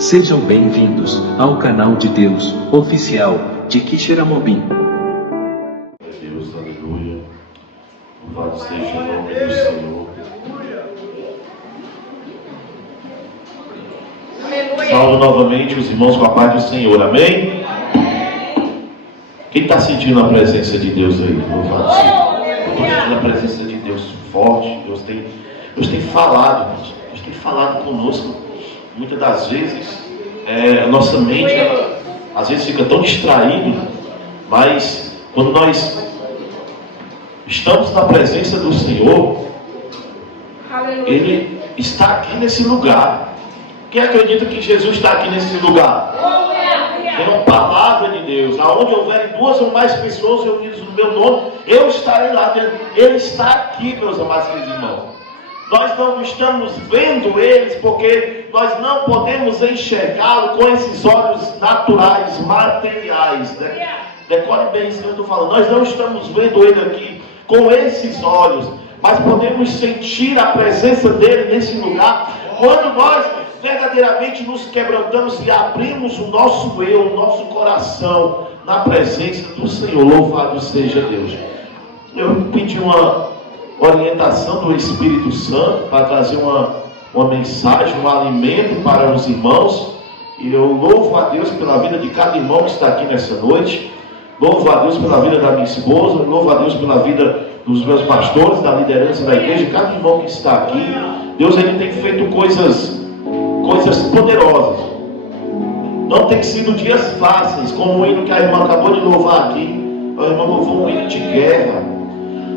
Sejam bem-vindos ao canal de Deus oficial de Quixeramobim. Deus, aleluia. Louvado seja o nome do Senhor. Salve novamente os irmãos com a paz do Senhor, amém? Quem está sentindo a presença de Deus aí? Louvado seja. Eu estou sentindo a presença de Deus forte. Deus tem falado, Deus tem falado conosco. Muitas das vezes, a nossa mente, às vezes fica tão distraída, mas quando nós estamos na presença do Senhor, Ele está aqui nesse lugar. Quem acredita que Jesus está aqui nesse lugar? Tem uma palavra de Deus. Aonde houver duas ou mais pessoas reunidas no meu nome, eu estarei lá dentro. Ele está aqui, meus amados irmãos. Nós não estamos vendo eles porque nós não podemos enxergá-lo com esses olhos naturais, materiais, né? Decore bem isso que eu estou falando. Nós não estamos vendo ele aqui com esses olhos, mas podemos sentir a presença dele nesse lugar quando nós verdadeiramente nos quebrantamos e abrimos o nosso eu, o nosso coração na presença do Senhor. Louvado seja Deus. Eu pedi uma orientação do Espírito Santo para trazer uma mensagem, um alimento para os irmãos, e eu louvo a Deus pela vida de cada irmão que está aqui nessa noite. Louvo a Deus pela vida da minha esposa, louvo a Deus pela vida dos meus pastores, da liderança da igreja, cada irmão que está aqui. Deus, Ele tem feito coisas poderosas. Não tem sido dias fáceis, como o hino que a irmã acabou de louvar aqui. A irmã louvou um hino de guerra,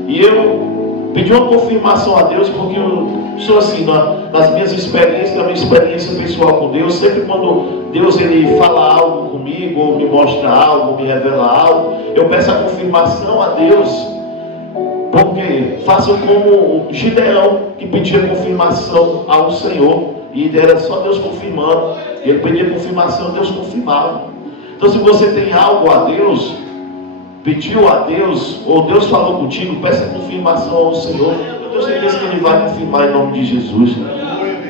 e eu pedi uma confirmação a Deus, porque eu sou assim, nas minhas experiências, na minha experiência pessoal com Deus, sempre quando Deus Ele fala algo comigo, ou me mostra algo, ou me revela algo, eu peço a confirmação a Deus, porque façam como Gideão, que pedia confirmação ao Senhor, e era só Deus confirmando. Ele pedia confirmação, Deus confirmava. Então, se você tem algo a Deus, pediu a Deus, ou Deus falou contigo, peça confirmação ao Senhor. Eu tenho certeza que Ele vai confirmar em nome de Jesus.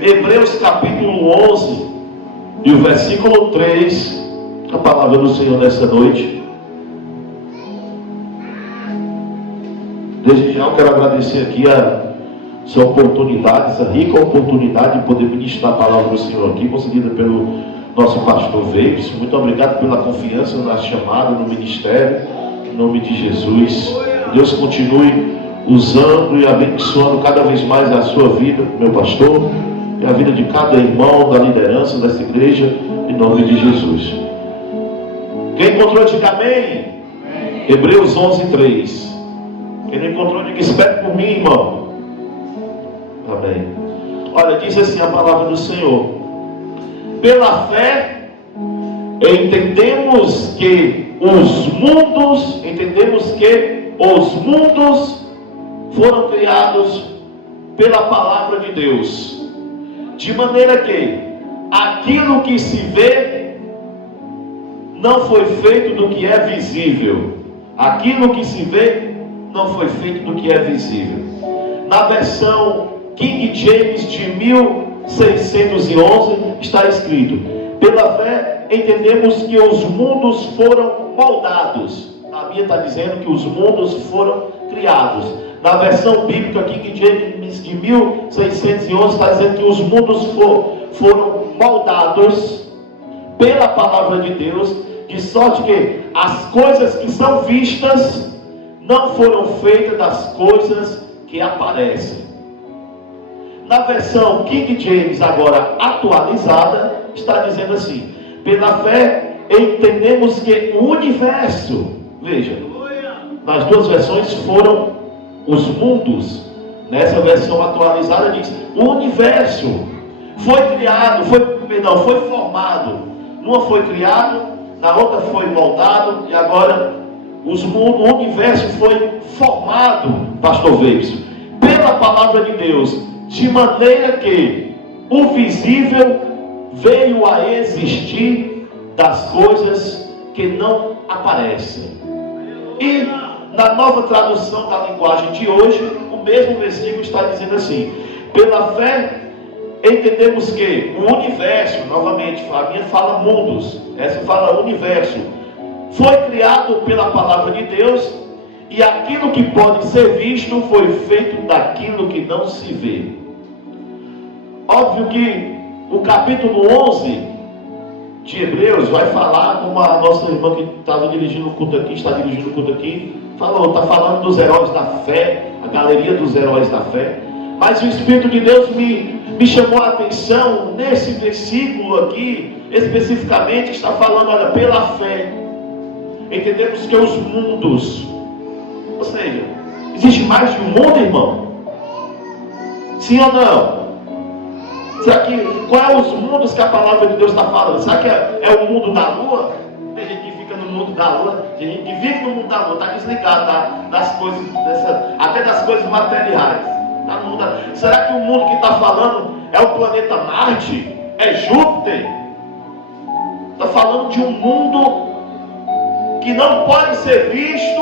Hebreus capítulo 11 e o versículo 3, a palavra do Senhor nessa noite. Desde já eu quero agradecer aqui essa oportunidade, essa rica oportunidade de poder ministrar a palavra do Senhor aqui, concedida pelo nosso pastor Veibs. Muito obrigado pela confiança na chamada, no ministério. Em nome de Jesus, Deus continue usando e abençoando cada vez mais a sua vida, meu pastor, e a vida de cada irmão da liderança desta igreja, em nome de Jesus. Quem encontrou, diga amém. Hebreus 11, 3. Quem não encontrou, diga espere por mim, irmão. Amém. Olha, diz assim a palavra do Senhor: pela fé entendemos que os mundos foram criados pela palavra de Deus, de maneira que aquilo que se vê não foi feito do que é visível. Aquilo que se vê não foi feito do que é visível. Na versão King James de 1611 está escrito: pela fé entendemos que os mundos foram moldados. Na minha está dizendo que os mundos foram criados. Na versão bíblica King James de 1611 está dizendo que os mundos foram moldados pela palavra de Deus, de sorte que as coisas que são vistas não foram feitas das coisas que aparecem. Na versão King James, agora atualizada, está dizendo assim: pela fé entendemos que o universo, veja, nas duas versões foram os mundos. Nessa versão atualizada diz: o universo foi criado, foi formado. Numa foi criado, na outra foi moldado, e agora o universo foi formado, pastor Veibs, pela palavra de Deus, de maneira que o visível veio a existir das coisas que não aparecem. E na nova tradução da linguagem de hoje, o mesmo versículo está dizendo assim: pela fé entendemos que o universo, novamente, literalmente, a minha fala mundos, essa fala universo. Foi criado pela palavra de Deus, e aquilo que pode ser visto foi feito daquilo que não se vê. Óbvio que o capítulo 11 de Hebreus vai falar, como a nossa irmã que estava dirigindo o culto aqui, está dirigindo o culto aqui, está falando dos heróis da fé, a galeria dos heróis da fé. Mas o Espírito de Deus me chamou a atenção nesse versículo aqui, especificamente está falando, olha, pela fé. Entendemos que os mundos, ou seja, existe mais de um mundo, irmão? Sim ou não? Será que, qual é os mundos que a palavra de Deus está falando? Será que é o mundo da lua? Tem gente que fica no mundo da lua, tem gente que vive no mundo da lua, está desligado das coisas, até das coisas materiais. Tá no mundo será que o mundo que está falando é o planeta Marte? É Júpiter? Está falando de um mundo que não pode ser visto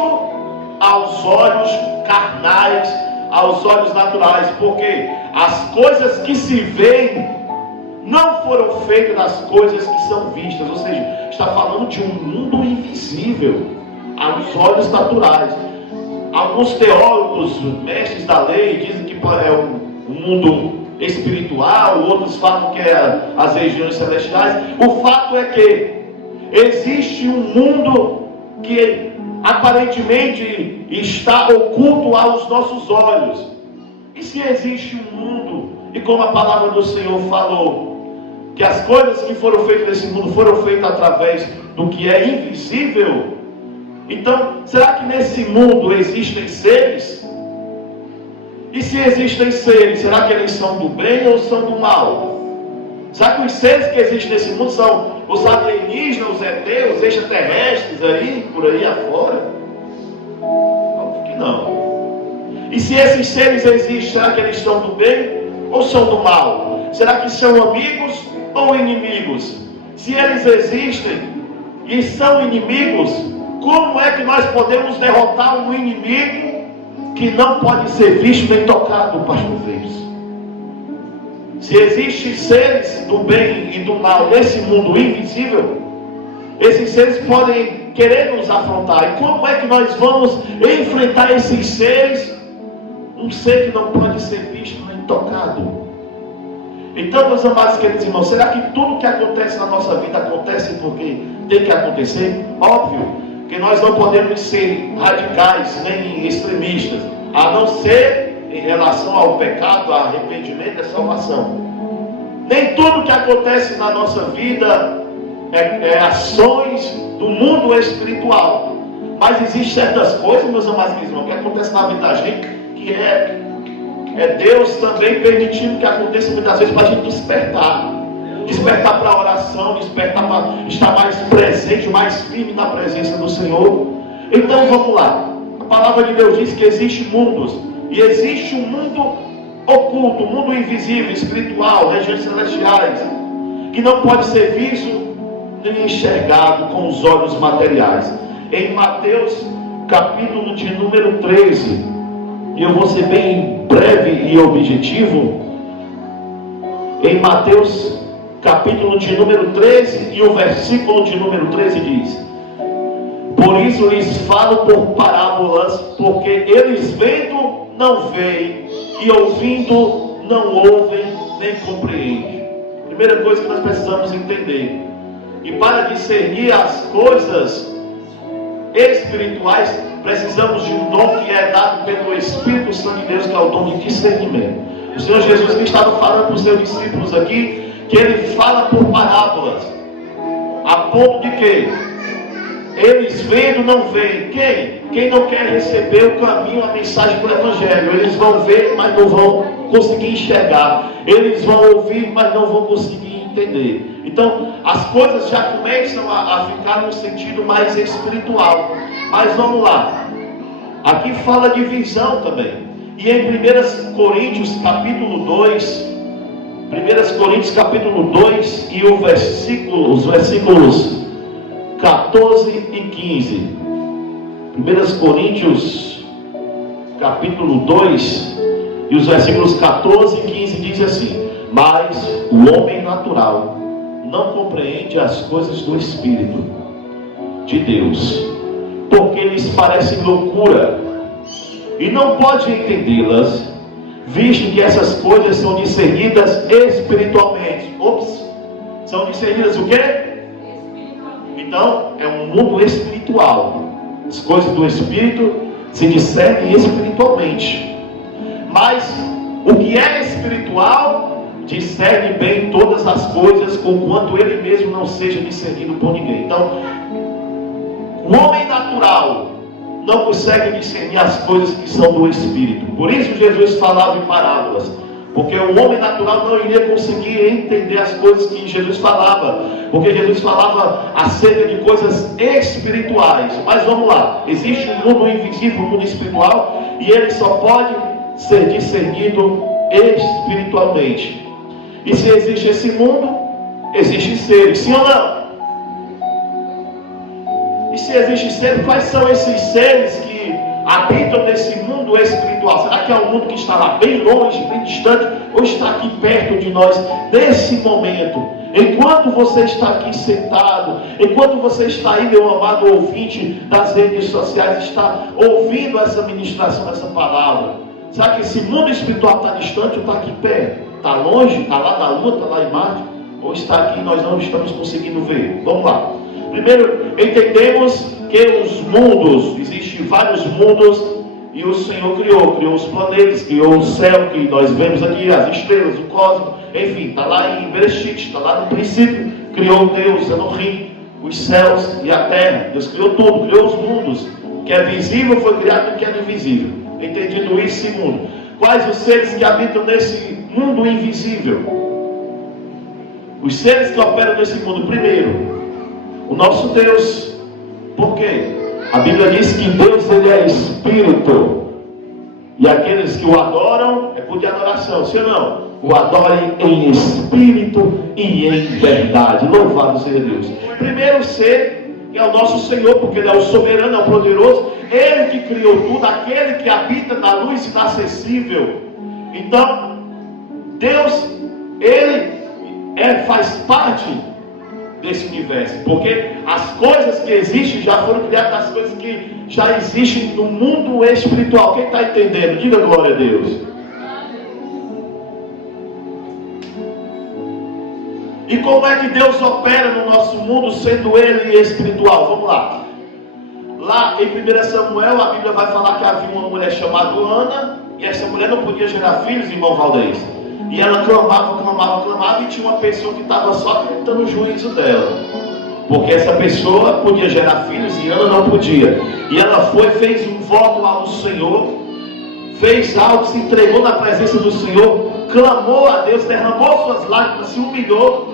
aos olhos carnais, aos olhos naturais, porque as coisas que se veem não foram feitas das coisas que são vistas, ou seja, está falando de um mundo invisível aos olhos naturais. Alguns teólogos, mestres da lei, dizem que é um mundo espiritual, outros falam que é as regiões celestiais. O fato é que existe um mundo que aparentemente está oculto aos nossos olhos. E se existe um mundo, e como a palavra do Senhor falou, que as coisas que foram feitas nesse mundo foram feitas através do que é invisível, então, será que nesse mundo existem seres? E se existem seres, será que eles são do bem ou são do mal? Será que os seres que existem nesse mundo são os alienígenas, os ET, os extraterrestres aí, por aí afora? Óbvio que não. E se esses seres existem, será que eles são do bem ou são do mal? Será que são amigos ou inimigos? Se eles existem e são inimigos, como é que nós podemos derrotar um inimigo que não pode ser visto nem tocado, pastor Fez? Se existem seres do bem e do mal nesse mundo invisível, esses seres podem querer nos afrontar. E como é que nós vamos enfrentar esses seres? Um ser que não pode ser visto nem tocado. Então, meus amados queridos irmãos, será que tudo que acontece na nossa vida acontece porque tem que acontecer? Óbvio que nós não podemos ser radicais nem extremistas, a não ser em relação ao pecado, ao arrependimento e salvação. Nem tudo que acontece na nossa vida é ações do mundo espiritual, mas existem certas coisas, meus amados irmãos, que acontecem na vida da gente, que é Deus também permitindo que aconteça muitas vezes para a gente despertar para a oração, despertar para estar mais presente, mais firme na presença do Senhor. Então vamos lá. A palavra de Deus diz que existem mundos, e existe um mundo oculto, um mundo invisível, espiritual, regiões celestiais, que não pode ser visto nem enxergado com os olhos materiais. Em Mateus capítulo de número 13, e eu vou ser bem breve e objetivo, em Mateus capítulo de número 13 e o versículo de número 13 diz: por isso lhes falo por parábolas, porque eles vendo não veem, e ouvindo não ouvem nem compreendem. Primeira coisa que nós precisamos entender, e para discernir as coisas espirituais, precisamos de um dom que é dado pelo Espírito Santo de Deus, que é o dom de discernimento. O Senhor Jesus que estava falando para os seus discípulos aqui, que ele fala por parábolas, a ponto de que eles vendo não veem. Quem não quer receber o caminho, a mensagem do Evangelho, eles vão ver, mas não vão conseguir enxergar. Eles vão ouvir, mas não vão conseguir entender. Então, as coisas já começam a ficar num sentido mais espiritual. Mas vamos lá. Aqui fala de visão também. E em 1 Coríntios capítulo 2, 1 Coríntios capítulo 2 e os versículos 14 e 15. 1 Coríntios capítulo 2 e os versículos 14 e 15 diz assim: mas o homem natural não compreende as coisas do Espírito de Deus, porque lhes parecem loucura, e não pode entendê-las, visto que essas coisas são discernidas espiritualmente. São discernidas o quê? Então, é um mundo espiritual. As coisas do Espírito se discernem espiritualmente. Mas o que é espiritual discerne bem todas as coisas, conquanto ele mesmo não seja discernido por ninguém. Então, o homem natural não consegue discernir as coisas que são do Espírito. Por isso Jesus falava em parábolas, porque o homem natural não iria conseguir entender as coisas que Jesus falava, porque Jesus falava acerca de coisas espirituais. Mas vamos lá, existe um mundo invisível, um mundo espiritual, e ele só pode ser discernido espiritualmente. E se existe esse mundo, existem seres, sim ou não? E se existem seres, quais são esses seres que habitam nesse mundo espiritual? Será que é um mundo que está lá bem longe, bem distante, ou está aqui perto de nós, nesse momento? Enquanto você está aqui sentado, enquanto você está aí, meu amado ouvinte das redes sociais, está ouvindo essa ministração, essa palavra, será que esse mundo espiritual está distante ou está aqui perto? Está longe? Está lá na Lua? Está lá em Marte? Ou está aqui e nós não estamos conseguindo ver? Vamos lá. Primeiro, entendemos que os mundos, existem vários mundos, e o Senhor criou os planetas, criou o céu que nós vemos aqui, as estrelas, o cosmos, enfim, está lá em Bereshit, está lá no princípio, criou Deus, Elohim, os céus e a terra. Deus criou tudo, criou os mundos. O que é visível foi criado do que é invisível. Entendido isso, segundo, quais os seres que habitam nesse mundo invisível? Os seres que operam nesse mundo, primeiro, o nosso Deus. Por quê? A Bíblia diz que Deus, ele é Espírito, e aqueles que o adoram é por de adoração, sim ou não? O adorem em Espírito e em verdade. Louvado seja Deus. Primeiro ser, que é o nosso Senhor, porque ele é o soberano, é o poderoso, ele que criou tudo, aquele que habita na luz inacessível. Então, Deus, ele faz parte desse universo, porque as coisas que existem já foram criadas, as coisas que já existem no mundo espiritual. Quem está entendendo? Diga glória a Deus. E como é que Deus opera no nosso mundo, sendo ele espiritual? Vamos lá. Lá em 1 Samuel, a Bíblia vai falar que havia uma mulher chamada Ana, e essa mulher não podia gerar filhos, irmão Valdez. E ela clamava, e tinha uma pessoa que estava só tentando o juízo dela. Porque essa pessoa podia gerar filhos e Ana não podia. E ela fez um voto ao Senhor, fez algo, se entregou na presença do Senhor, clamou a Deus, derramou suas lágrimas, se humilhou.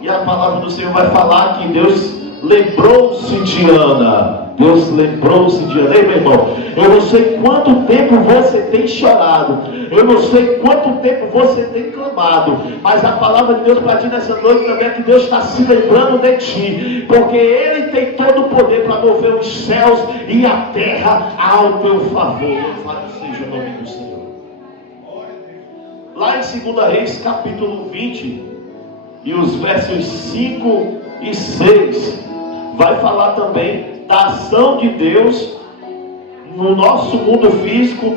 E a palavra do Senhor vai falar que Deus lembrou-se de Ana. Deus lembrou-se de Ana. Ei, meu irmão, eu não sei quanto tempo você tem chorado, eu não sei quanto tempo você tem clamado, mas a palavra de Deus para ti nessa noite também é que Deus está se lembrando de ti, porque Ele tem todo o poder para mover os céus e a terra ao teu favor. Louvado seja o nome do Senhor. Lá em 2 Reis, capítulo 20, e os versos 5 e 6, vai falar também da ação de Deus no nosso mundo físico,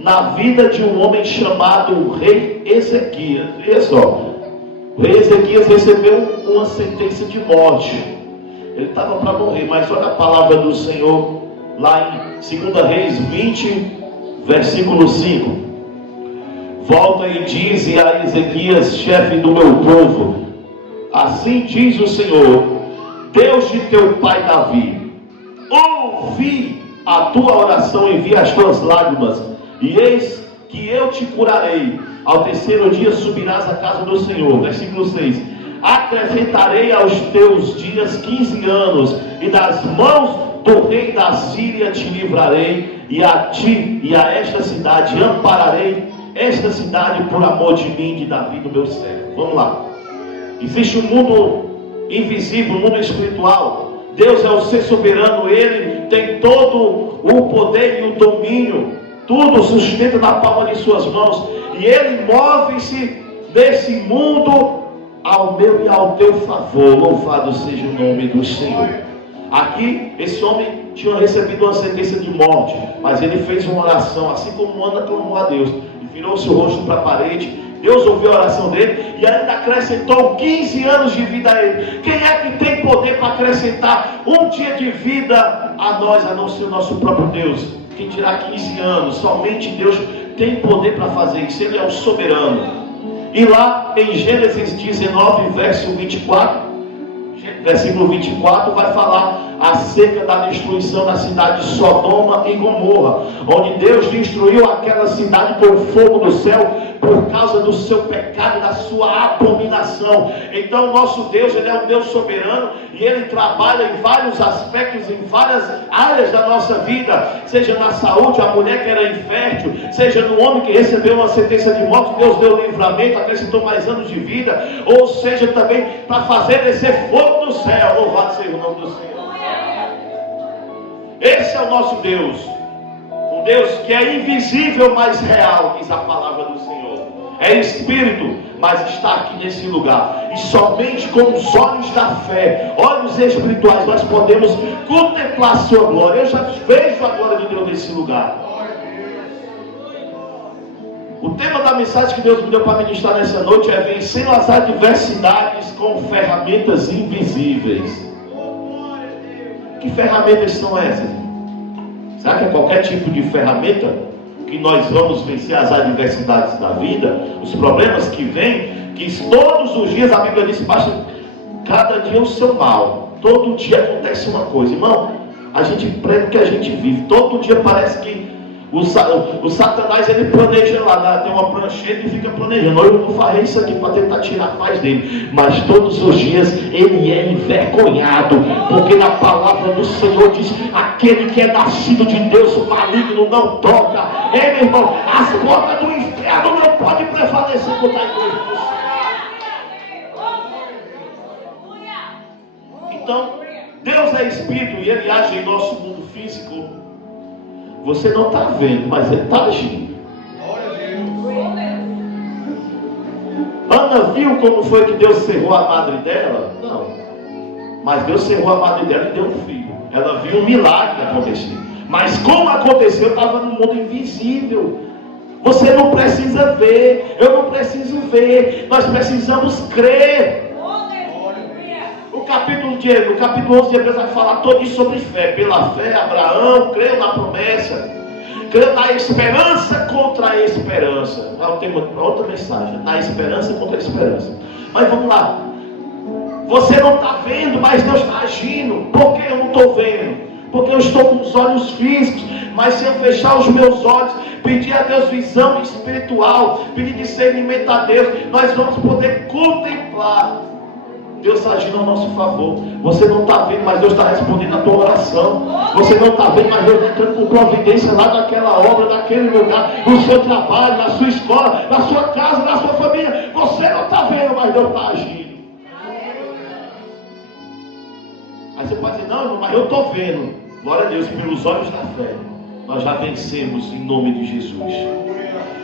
na vida de um homem chamado rei Ezequias. Veja só, o rei Ezequias recebeu uma sentença de morte, ele estava para morrer, mas olha a palavra do Senhor lá em 2 Reis 20, versículo 5. Volta e dize a Ezequias, chefe do meu povo: assim diz o Senhor, Deus de teu pai Davi, ouvi a tua oração e vi as tuas lágrimas, e eis que eu te curarei. Ao terceiro dia subirás à casa do Senhor. Versículo 6. Acrescentarei aos teus dias 15 anos, e das mãos do rei da Síria te livrarei, e a ti e a esta cidade ampararei, esta cidade por amor de mim, de Davi, do meu servo. Vamos lá. Existe um mundo invisível, um mundo espiritual. Deus é o ser soberano, Ele tem todo o poder e o domínio, tudo sustenta na palma de suas mãos, e Ele move-se nesse mundo ao meu e ao teu favor. Louvado seja o nome do Senhor. Aqui, esse homem tinha recebido uma sentença de morte, mas ele fez uma oração, assim como Ana clamou a Deus, e virou seu rosto para a parede. Deus ouviu a oração dele e ainda acrescentou 15 anos de vida a ele. Quem é que tem poder para acrescentar um dia de vida a nós, a não ser o nosso próprio Deus? Quem dirá 15 anos? Somente Deus tem poder para fazer isso. Ele é o soberano. E lá em Gênesis 19, versículo 24, vai falar acerca da destruição da cidade de Sodoma e Gomorra, onde Deus destruiu aquela cidade com fogo do céu por causa do seu pecado e da sua abominação. Então nosso Deus, Ele é um Deus soberano e Ele trabalha em vários aspectos, em várias áreas da nossa vida, seja na saúde, a mulher que era infértil, seja no homem que recebeu uma sentença de morte, Deus deu livramento, acrescentou mais anos de vida, ou seja também para fazer descer fogo do céu. Louvado seja o nome do Senhor. Esse é o nosso Deus, um Deus que é invisível, mas real, diz a palavra do Senhor. É espírito, mas está aqui nesse lugar, e somente com os olhos da fé, olhos espirituais, nós podemos contemplar a sua glória. Eu já vejo a glória de Deus nesse lugar. O tema da mensagem que Deus me deu para ministrar nessa noite é vencendo as adversidades com ferramentas invisíveis. Que ferramentas são essas? Será que é qualquer tipo de ferramenta que nós vamos vencer as adversidades da vida, os problemas que vêm, que todos os dias a Bíblia diz, basta cada dia o seu mal, todo dia acontece uma coisa. Irmão, a gente prega o que a gente vive, todo dia parece que o Satanás, ele planeja lá, tem uma prancheta e fica planejando, eu vou fazer isso aqui para tentar tirar a paz dele, mas todos os dias ele é envergonhado, porque na palavra do Senhor diz, aquele que é nascido de Deus, o maligno não toca. Meu irmão, as portas do inferno não podem prevalecer contra a igreja do Senhor. Então, Deus é espírito e ele age em nosso mundo físico. Você não está vendo, mas ele está agindo. Ana viu como foi que Deus cerrou a madre dela? Não. Mas Deus cerrou a madre dela e deu um filho. Ela viu um milagre acontecer. Mas como aconteceu, estava no mundo invisível. Você não precisa ver, eu não preciso ver. Nós precisamos crer. No capítulo 11 de Hebreus vai falar todo isso sobre fé. Pela fé, Abraão creu na promessa, creu na esperança contra a esperança. É um tema para outra mensagem. Na esperança contra a esperança. Mas vamos lá. Você não está vendo, mas Deus está agindo. Por que eu não estou vendo? Porque eu estou com os olhos físicos. Mas se eu fechar os meus olhos, pedir a Deus visão espiritual, pedir discernimento a Deus, nós vamos poder contemplar Deus agindo ao nosso favor. Você não está vendo, mas Deus está respondendo a tua oração. Você não está vendo, mas Deus está entrando com providência lá naquela obra, naquele lugar, no seu trabalho, na sua escola, na sua casa, na sua família. Você não está vendo, mas Deus está agindo. Aí você pode dizer, não, mas eu estou vendo. Glória a Deus, pelos olhos da fé, nós já vencemos em nome de Jesus.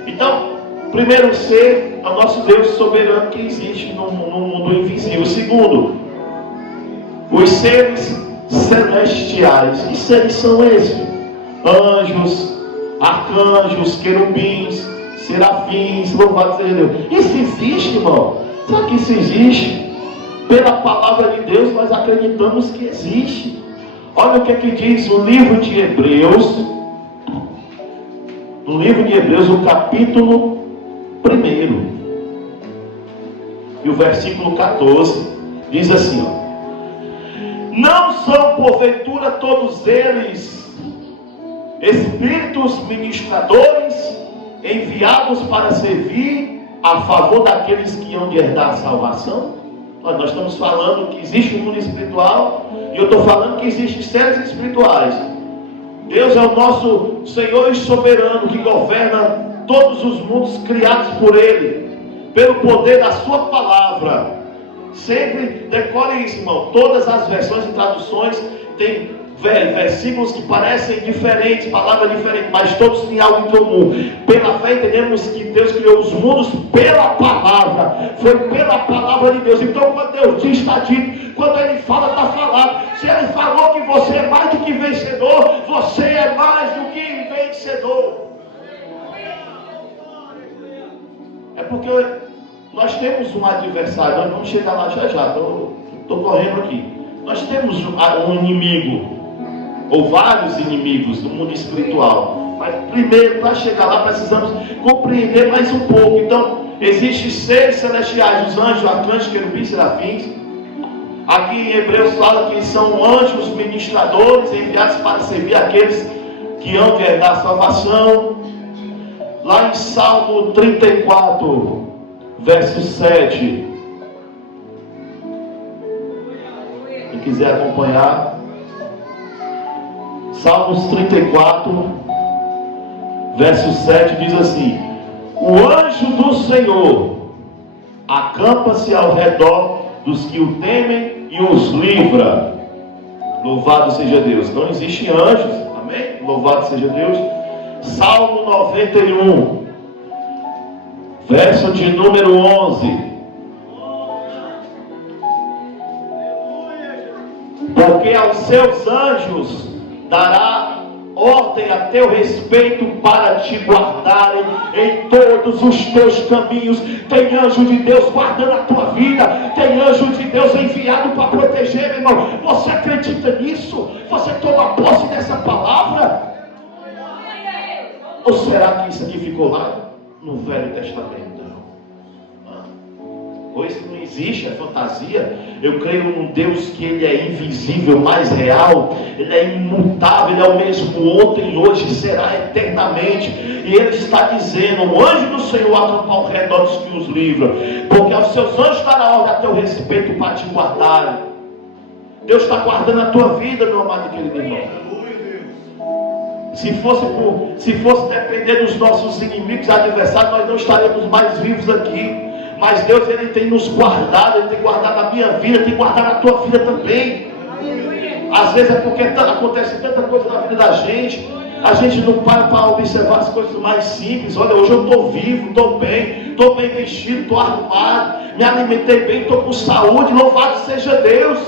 Então, primeiro ser é o nosso Deus soberano que existe no mundo invisível. Segundo, os seres celestiais. Que seres são esses? Anjos, arcanjos, querubins, serafins, louvado seja Deus. Isso existe, irmão? Será que isso existe? Pela palavra de Deus nós acreditamos que existe. Olha o que diz o livro de Hebreus. No livro de Hebreus, o capítulo 1 e o versículo 14 diz assim, ó: não são porventura todos eles espíritos ministradores enviados para servir a favor daqueles que hão de herdar a salvação? Nós estamos falando que existe um mundo espiritual e eu estou falando que existem seres espirituais. Deus é o nosso Senhor e soberano que governa todos os mundos criados por Ele, pelo poder da sua palavra. Sempre decore isso, irmão. Todas as versões e traduções têm versículos que parecem diferentes, palavras diferentes, mas todos têm algo em comum. Pela fé entendemos que Deus criou os mundos pela palavra, foi pela palavra de Deus. Então quando Deus diz, está dito, quando Ele fala, está falado. Se Ele falou que você é mais do que vencedor, você é mais do que vencedor. É porque nós temos um adversário, nós vamos chegar lá já, estou correndo aqui. Nós temos um inimigo, ou vários inimigos no mundo espiritual. Mas primeiro, para chegar lá, precisamos compreender mais um pouco. Então, existem seres celestiais, os anjos, arcanjos, querubins, serafins. Aqui em Hebreus fala que são anjos ministradores enviados para servir aqueles que hão de herdar a salvação. Lá em Salmo 34, verso 7. Quem quiser acompanhar. Salmos 34, verso 7 diz assim: o anjo do Senhor acampa-se ao redor dos que o temem e os livra. Louvado seja Deus. Não existem anjos, amém? Louvado seja Deus. Salmo 91, verso de número 11: porque aos seus anjos dará ordem a teu respeito para te guardarem em todos os teus caminhos. Tem anjo de Deus guardando a tua vida, tem anjo de Deus enviado para proteger, meu irmão. Você acredita nisso? Você toma posse dessa palavra? Ou será que isso aqui ficou lá no Velho Testamento? Ou isso não existe, é fantasia? Eu creio num Deus que Ele é invisível, mais real. Ele é imutável, Ele é o mesmo ontem, hoje, será eternamente. E Ele está dizendo: o anjo do Senhor acampa ao redor dos que os livra, porque aos seus anjos dará ordem a teu respeito para te guardar. Deus está guardando a tua vida, meu amado e querido irmão. Se fosse depender dos nossos inimigos, adversários, nós não estaríamos mais vivos aqui. Mas Deus, Ele tem nos guardado, Ele tem guardado a minha vida, tem guardado a tua vida também. Às vezes é porque acontece tanta coisa na vida da gente, a gente não para observar as coisas mais simples. Olha, hoje eu estou vivo, estou bem vestido, estou arrumado, me alimentei bem, estou com saúde, louvado seja Deus.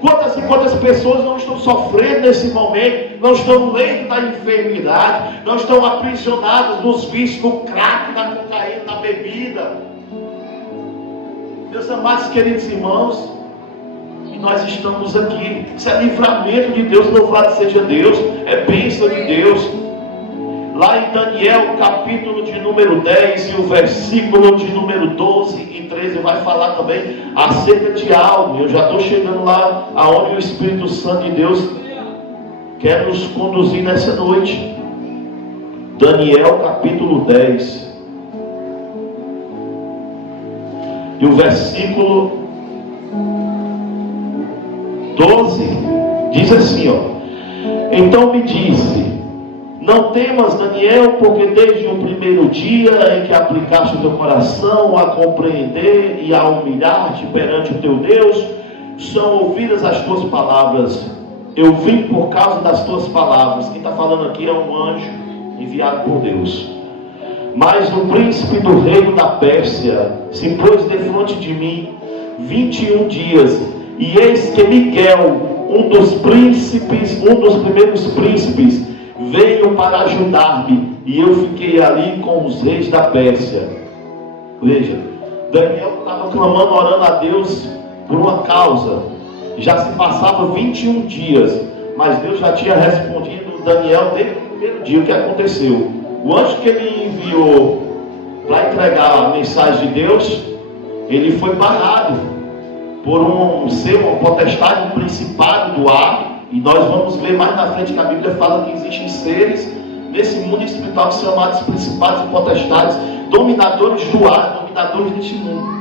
Quantas e quantas pessoas não estão sofrendo nesse momento, não estão no leito da enfermidade, não estão aprisionados nos vícios, no crack, na cocaína, na bebida. Meus amados queridos irmãos, e nós estamos aqui. Isso é livramento de Deus, louvado seja Deus, é bênção de Deus. Lá em Daniel, capítulo de número 10 e o versículo de número 12 e 13 vai falar também acerca de algo. Eu já estou chegando lá aonde o Espírito Santo de Deus quer nos conduzir nessa noite. Daniel, capítulo 10 e o versículo 12 diz assim, ó: então me disse: não temas, Daniel, porque desde o primeiro dia em que aplicaste o teu coração a compreender e a humilhar-te perante o teu Deus, são ouvidas as tuas palavras. Eu vim por causa das tuas palavras. Quem está falando aqui é um anjo enviado por Deus. Mas o príncipe do reino da Pérsia se pôs defronte de mim 21 dias, e eis que Miguel, um dos primeiros príncipes, veio para ajudar-me, e eu fiquei ali com os reis da Pérsia. Veja, Daniel estava clamando, orando a Deus por uma causa. Já se passava 21 dias, mas Deus já tinha respondido Daniel desde o primeiro dia. O que aconteceu? O anjo que ele enviou para entregar a mensagem de Deus, ele foi barrado por um ser, uma potestade, um principado do ar. E nós vamos ver mais na frente que a Bíblia fala que existem seres nesse mundo espiritual que são chamados principados e potestades, dominadores do ar, dominadores deste mundo.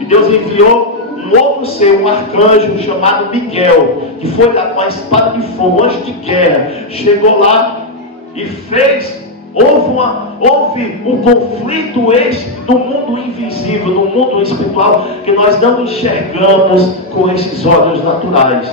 E Deus enviou um outro ser, um arcanjo chamado Miguel, que foi lá com a espada de fogo, um anjo de guerra, chegou lá e fez. Houve um conflito do mundo invisível, no mundo espiritual, que nós não enxergamos com esses olhos naturais.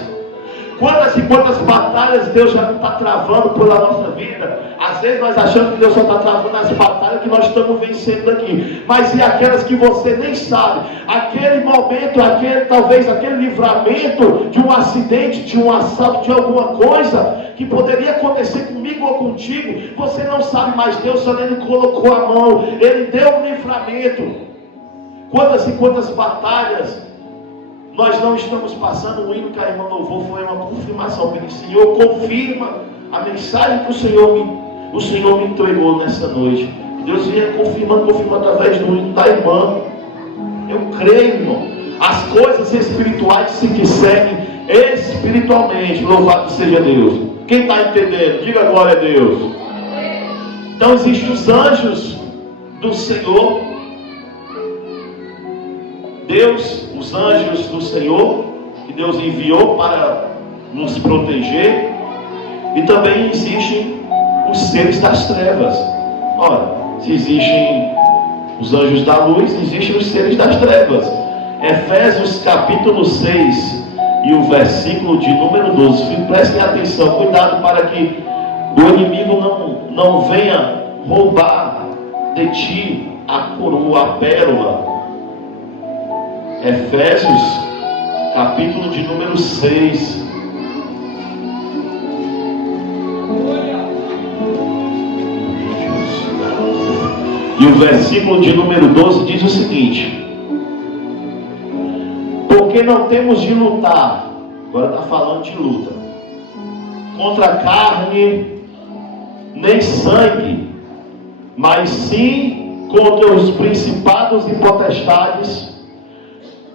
Quantas e quantas batalhas Deus já não está travando pela nossa vida. Às vezes nós achamos que Deus só está travando as batalhas que nós estamos vencendo aqui. Mas e aquelas que você nem sabe? Aquele momento, talvez aquele livramento de um acidente, de um assalto, de alguma coisa que poderia acontecer comigo ou contigo, você não sabe, mas Deus só Ele colocou a mão, Ele deu um livramento. Quantas e quantas batalhas nós não estamos passando. O hino que a irmã louvou foi uma confirmação. Ele disse: Senhor, confirma a mensagem que o Senhor me entregou nessa noite. Deus vinha confirmando através do hino da irmã. Eu creio, irmão. As coisas espirituais se seguem espiritualmente. Louvado seja Deus. Quem está entendendo? Diga glória a Deus. Então existem os anjos do Senhor. Deus, os anjos do Senhor, que Deus enviou para nos proteger. E também existem os seres das trevas. Ora, se existem os anjos da luz, existem os seres das trevas. Efésios capítulo 6 e o versículo de número 12. Prestem atenção, cuidado para que o inimigo não venha roubar de ti a coroa, a pérola. Efésios, capítulo de número 6. E o versículo de número 12 diz o seguinte: porque não temos de lutar, agora está falando de luta, contra carne nem sangue, mas sim contra os principados e potestades,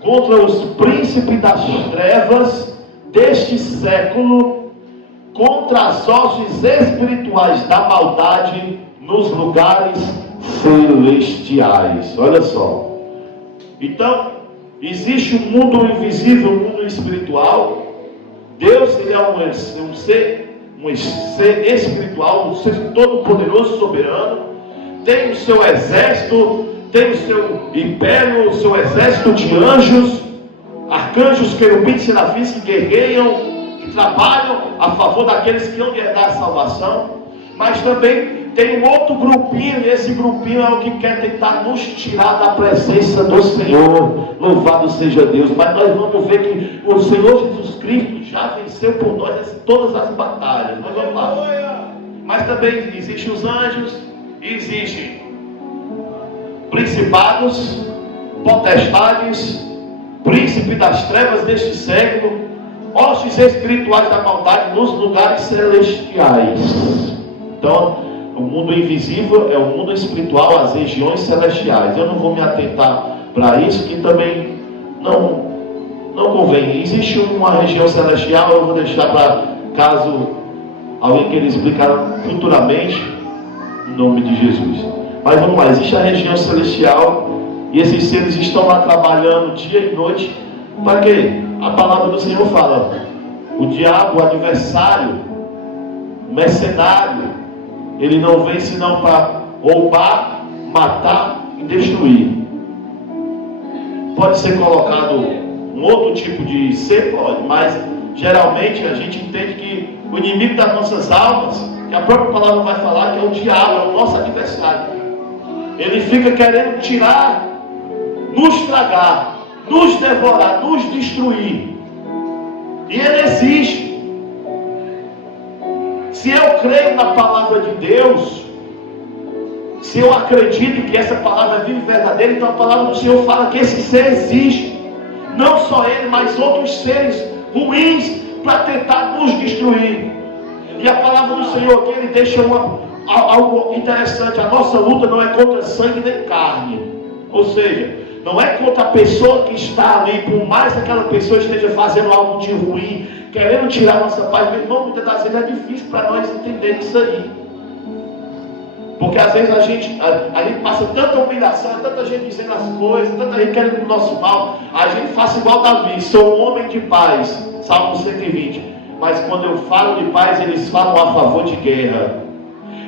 contra os príncipes das trevas deste século, contra as hostes espirituais da maldade nos lugares celestiais. Olha só. Então, existe um mundo invisível, um mundo espiritual. Deus, Ele é um ser espiritual, um ser todo poderoso, soberano. Tem o seu exército, tem o seu império, o seu exército de anjos, arcanjos, querubins, serafins que guerreiam, que trabalham a favor daqueles que hão de herdar a salvação. Mas também tem um outro grupinho, e esse grupinho é o que quer tentar nos tirar da presença do Senhor. Louvado seja Deus. Mas nós vamos ver que o Senhor Jesus Cristo já venceu por nós todas as batalhas. Nós vamos lá. Mas também existem os anjos, existem principados, potestades, príncipe das trevas deste século, hostes espirituais da maldade nos lugares celestiais. Então, o mundo invisível é o mundo espiritual, as regiões celestiais. Eu não vou me atentar para isso, que também não convém. Existe uma região celestial, eu vou deixar para caso alguém queira explicar futuramente, em nome de Jesus. Mas vamos lá, existe a região celestial, e esses seres estão lá trabalhando dia e noite. Para quê? A palavra do Senhor fala: o diabo, o adversário, o mercenário, ele não vem senão para roubar, matar e destruir. Pode ser colocado um outro tipo de ser, pode, mas geralmente a gente entende que o inimigo das nossas almas, que a própria palavra vai falar, que é o diabo, é o nosso adversário. Ele fica querendo tirar, nos tragar, nos devorar, nos destruir. E ele existe. Se eu creio na palavra de Deus, se eu acredito que essa palavra é viva e verdadeira, então a palavra do Senhor fala que esse ser existe. Não só ele, mas outros seres ruins para tentar nos destruir. E a palavra do Senhor aqui, ele deixa algo interessante. A nossa luta não é contra sangue nem carne. Ou seja, não é contra a pessoa que está ali, por mais que aquela pessoa esteja fazendo algo de ruim, querendo tirar nossa paz. Meu irmão, muitas das vezes é difícil para nós entender isso aí. Porque às vezes a gente passa tanta humilhação, tanta gente dizendo as coisas, tanta gente querendo o nosso mal. A gente faz igual Davi: sou um homem de paz, Salmo 120. Mas quando eu falo de paz, eles falam a favor de guerra.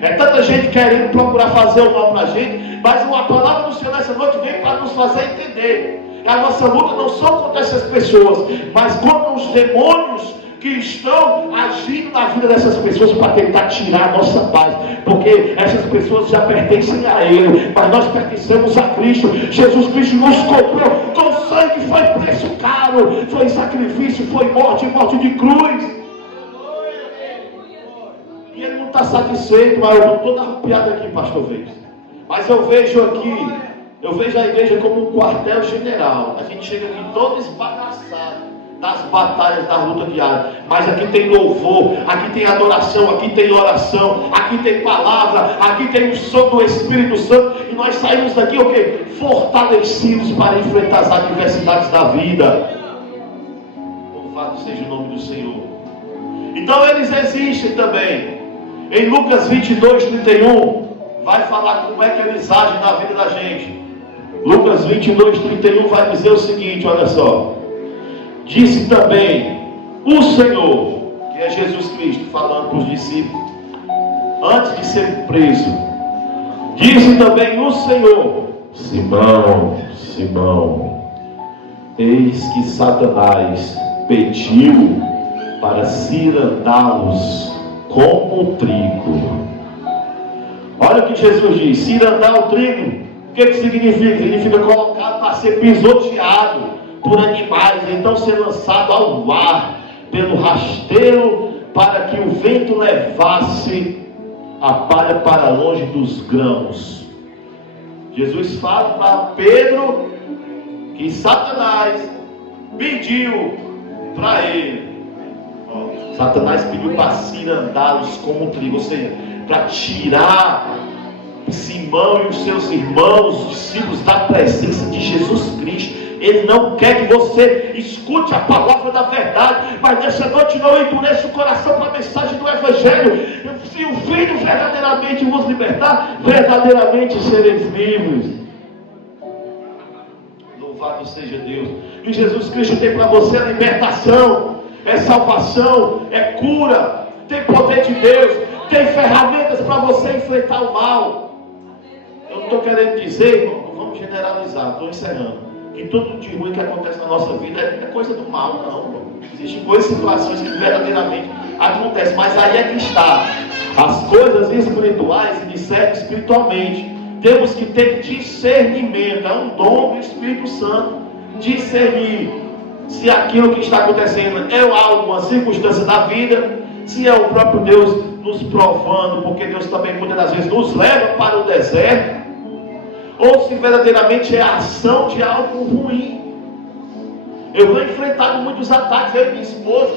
É tanta gente querendo procurar fazer o mal para a gente, mas uma palavra do Senhor nessa noite vem para nos fazer entender que a nossa luta não só contra essas pessoas, mas contra os demônios que estão agindo na vida dessas pessoas para tentar tirar a nossa paz, porque essas pessoas já pertencem a Ele, mas nós pertencemos a Cristo. Jesus Cristo nos comprou com sangue, foi preço caro, foi sacrifício, foi morte de cruz. E Ele não está satisfeito, mas eu estou todo arrepiado aqui, pastor Vez. Mas eu vejo a igreja como um quartel-general. A gente chega aqui todo esbagaçado das batalhas da luta diária, mas aqui tem louvor, aqui tem adoração, aqui tem oração, aqui tem palavra, aqui tem o som do Espírito Santo, e nós saímos daqui o quê? Fortalecidos para enfrentar as adversidades da vida. Louvado seja o nome do Senhor. Então eles existem também. Em Lucas 22:31 vai falar como é que eles agem na vida da gente. Lucas 22:31 vai dizer o seguinte, olha só. Disse também o Senhor, que é Jesus Cristo, falando para os discípulos, antes de ser preso. Disse também o Senhor: Simão, Simão, eis que Satanás pediu para cirandá-los como o trigo. Olha o que Jesus diz: cirandar o trigo. O que significa? Significa colocado para ser pisoteado por animais, então ser lançado ao ar pelo rasteiro, para que o vento levasse a palha para longe dos grãos. Jesus fala para Pedro que Satanás pediu para ele. Satanás pediu para cirandá-los como trigo, ou seja, para tirar Simão e os seus irmãos, os discípulos, da presença de Jesus Cristo. Ele não quer que você escute a palavra da verdade, mas nessa noite não endureça o coração para a mensagem do Evangelho. Se o Filho verdadeiramente vos libertar, verdadeiramente sereis livres. Louvado seja Deus. E Jesus Cristo tem para você a libertação, é salvação, é cura, tem poder de Deus, tem ferramentas para você enfrentar o mal. Eu não estou querendo dizer, irmão, não vamos generalizar, estou encerrando, que tudo de ruim que acontece na nossa vida é coisa do mal, não. Existem coisas, situações que verdadeiramente acontecem, mas aí é que está. As coisas espirituais se discernem espiritualmente. Temos que ter discernimento, é um dom do Espírito Santo. Discernir se aquilo que está acontecendo é alguma circunstância da vida, se é o próprio Deus nos provando, porque Deus também muitas das vezes nos leva para o deserto, ou se verdadeiramente é a ação de algo ruim. Eu venho enfrentado muitos ataques, eu e minha esposa.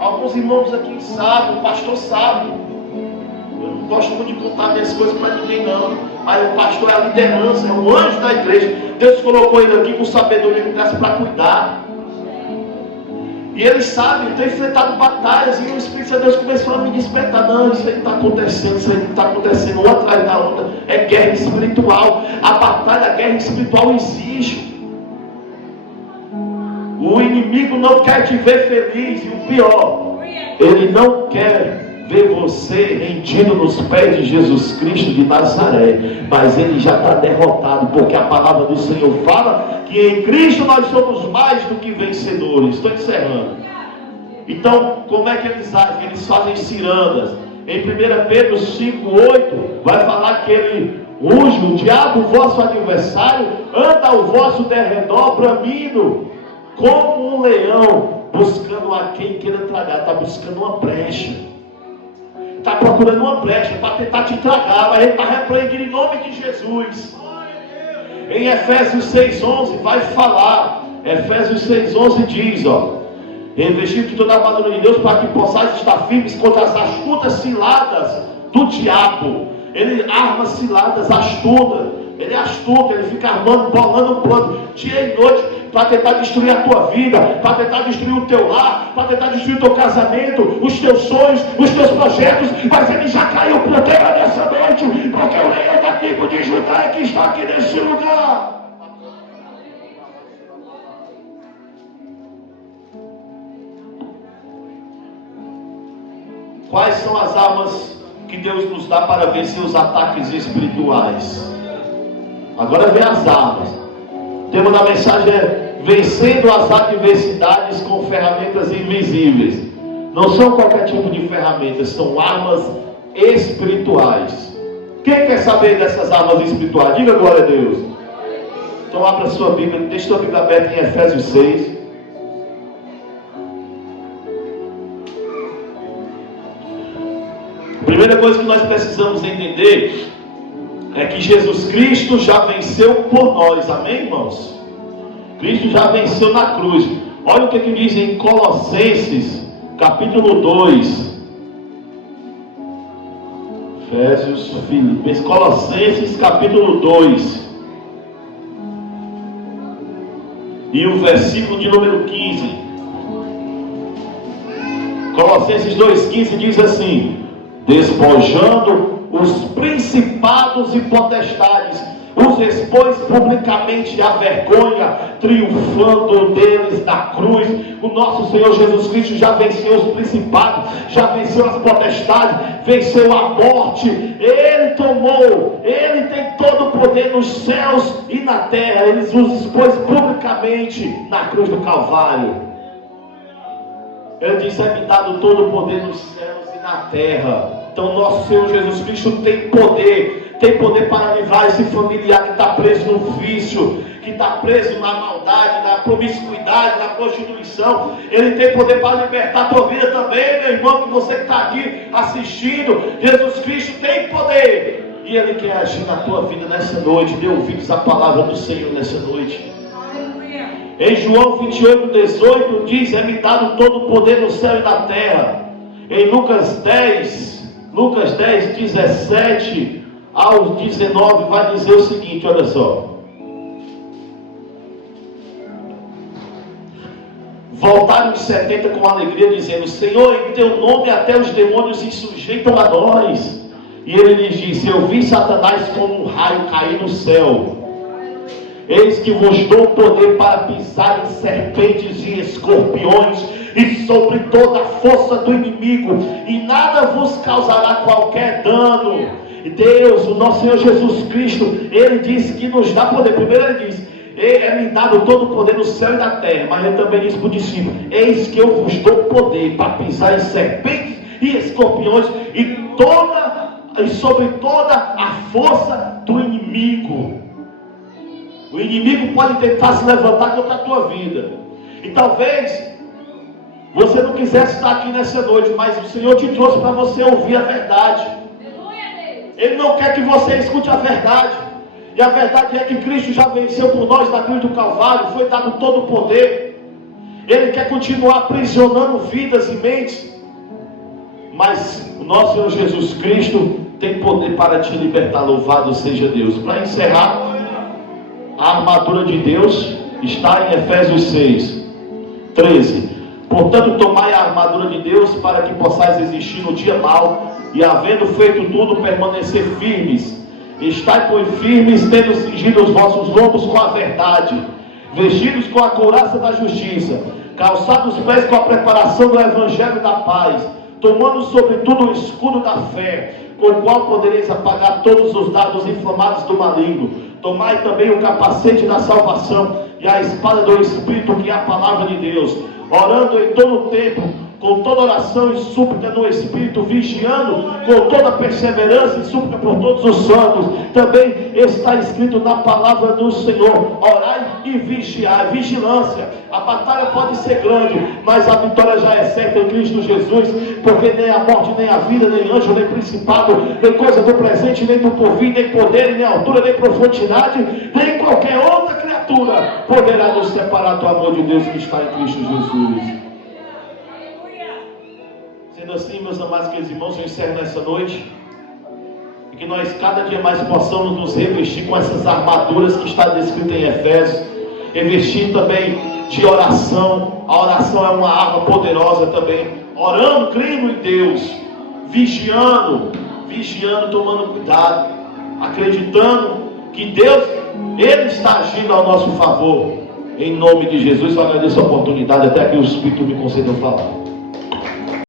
Alguns irmãos aqui sabem, o pastor sabe. Eu não gosto muito de contar minhas coisas para ninguém não, mas o pastor é a liderança, é o anjo da igreja. Deus colocou ele aqui com sabedoria e graça para cuidar. E ele sabe, eu tenho enfrentado batalhas, e o Espírito de Deus começou a me despertar. Não, isso aí está acontecendo, isso aí está acontecendo, uma atrás da outra. É guerra espiritual. A batalha, a guerra espiritual existe. O inimigo não quer te ver feliz, e o pior, ele não quer ver você rendido nos pés de Jesus Cristo de Nazaré, mas ele já está derrotado, porque a palavra do Senhor fala que em Cristo nós somos mais do que vencedores. Estou encerrando. Então, como é que eles agem? Eles fazem cirandas. Em 1 Pedro 5:8 vai falar que ele ruge, o diabo, vosso adversário, anda ao vosso derredor bramindo como um leão, buscando a quem queira tragar. Está buscando uma brecha, está procurando uma brecha para tentar te tragar, mas ele está repreendido em nome de Jesus. Em Efésios 6:11 vai falar, Efésios 6:11 diz, revestido de toda a armadura de Deus, para que possais estar firmes contra as astutas ciladas do diabo. Ele arma ciladas astutas, ele é astuto, ele fica armando, bolando um plano dia e noite para tentar destruir a tua vida, para tentar destruir o teu lar, para tentar destruir o teu casamento, os teus sonhos, os teus projetos. Mas ele já caiu por terra nessa noite, porque o leão da tribo de Judá é que está aqui nesse lugar. Quais são as armas que Deus nos dá para vencer os ataques espirituais? Agora vem as armas. O tema da mensagem é vencendo as adversidades com ferramentas invisíveis. Não são qualquer tipo de ferramentas, são armas espirituais. Quem quer saber dessas armas espirituais? Diga glória a Deus. Então abra a sua Bíblia, deixa a sua Bíblia aberta em Efésios 6. A primeira coisa que nós precisamos entender é que Jesus Cristo já venceu por nós, amém, irmãos? Cristo já venceu na cruz. Olha o que diz em Colossenses, capítulo 2. Efésios, Filipenses, Colossenses, capítulo 2. E o versículo de número 15. Colossenses 2,15 diz assim: despojando os principados e potestades, os expôs publicamente à vergonha, triunfando deles na cruz. O nosso Senhor Jesus Cristo já venceu os principados, já venceu as potestades, venceu a morte. Ele tomou, Ele tem todo o poder nos céus e na terra. Ele os expôs publicamente na cruz do Calvário. Ele disse: é-me dado todo o poder nos céus e na terra. Então nosso Senhor Jesus Cristo tem poder para livrar esse familiar que está preso no vício, que está preso na maldade, na promiscuidade, na prostituição. Ele tem poder para libertar a tua vida também, meu irmão, que você que está aqui assistindo. Jesus Cristo tem poder, e Ele quer agir na tua vida nessa noite. Dê ouvidos à palavra do Senhor nessa noite. Em João 28:18 diz: é-me dado todo o poder no céu e na terra. Em Lucas 10, 17 aos 19 vai dizer o seguinte, olha só: voltaram os 70 com alegria, dizendo: Senhor, em teu nome até os demônios se sujeitam a nós. E ele lhes disse: eu vi Satanás como um raio cair no céu. Eis que vos dou poder para pisar em serpentes e escorpiões, e sobre toda a força do inimigo, e nada vos causará qualquer dano. E Deus, o nosso Senhor Jesus Cristo, Ele disse que nos dá poder. Primeiro Ele diz: é-me dado todo o poder no céu e na terra. Mas Ele também disse para o discípulo: eis que eu vos dou poder para pisar em serpentes e escorpiões, e sobre toda a força do inimigo. O inimigo pode tentar se levantar contra a tua vida. E talvez você não quisesse estar aqui nessa noite, mas o Senhor te trouxe para você ouvir a verdade. Ele não quer que você escute a verdade. E a verdade é que Cristo já venceu por nós na cruz do Calvário. Foi dado todo o poder. Ele quer continuar aprisionando vidas e mentes. Mas o nosso Senhor Jesus Cristo tem poder para te libertar. Louvado seja Deus. Para encerrar, a armadura de Deus está em Efésios 6:13. Portanto, tomai a armadura de Deus para que possais resistir no dia mau, e havendo feito tudo, permanecer firmes. Estai, pois, firmes, tendo cingido os vossos lombos com a verdade, vestidos com a couraça da justiça, calçados os pés com a preparação do evangelho da paz, tomando sobretudo o escudo da fé, com o qual podereis apagar todos os dardos inflamados do maligno. Tomai também o capacete da salvação e a espada do Espírito, que é a palavra de Deus, orando em todo o tempo, com toda oração e súplica no Espírito, vigiando com toda perseverança e súplica por todos os santos. Também está escrito na palavra do Senhor: orai e vigiai. Vigilância. A batalha pode ser grande, mas a vitória já é certa em Cristo Jesus, porque nem a morte, nem a vida, nem anjo, nem principado, nem coisa do presente, nem do porvir, nem poder, nem altura, nem profundidade, nem qualquer outra criatura poderá nos separar do amor de Deus que está em Cristo Jesus. Sendo assim, meus amados queridos irmãos, eu encerro nessa noite, e que nós cada dia mais possamos nos revestir com essas armaduras que está descrita em Efésios, revestir também de oração. A oração é uma arma poderosa também, orando, crendo em Deus, vigiando, tomando cuidado, acreditando que Deus, Ele está agindo ao nosso favor. Em nome de Jesus, eu agradeço a oportunidade, até que o Espírito me concedeu falar.